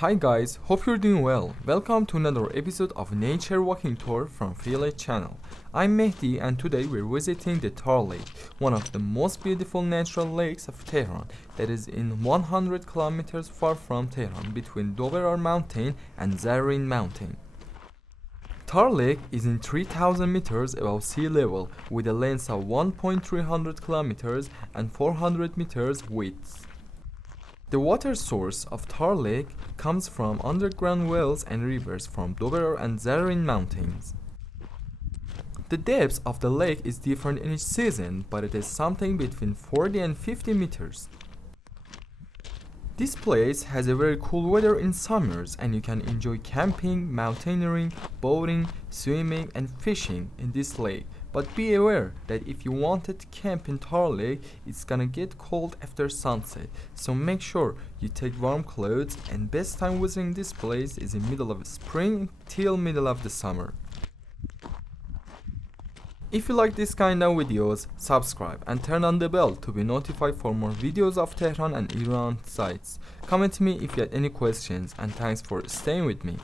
Hi guys, hope you're doing well. Welcome to another episode of Nature Walking Tour from Freelite channel. I'm Mehdi and today we're visiting the Tar Lake, one of the most beautiful natural lakes of Tehran that is in 100 kilometers far from Tehran between Doberar Mountain and Zarin Mountain. Tar Lake is in 3000 meters above sea level with a length of 1.300 kilometers and 400 meters width. The water source of Tar Lake comes from underground wells and rivers from Doberar and Zarin mountains. The depth of the lake is different in each season, but it is something between 40 and 50 meters. This place has a very cool weather in summers and you can enjoy camping, mountaineering, boating, swimming and fishing in this lake. But be aware that if you wanted to camp in Tar Lake, it's gonna get cold after sunset. So make sure you take warm clothes, and best time visiting this place is in middle of spring till middle of the summer. If you like this kind of videos, subscribe and turn on the bell to be notified for more videos of Tehran and Iran sites. Comment me if you had any questions, and thanks for staying with me.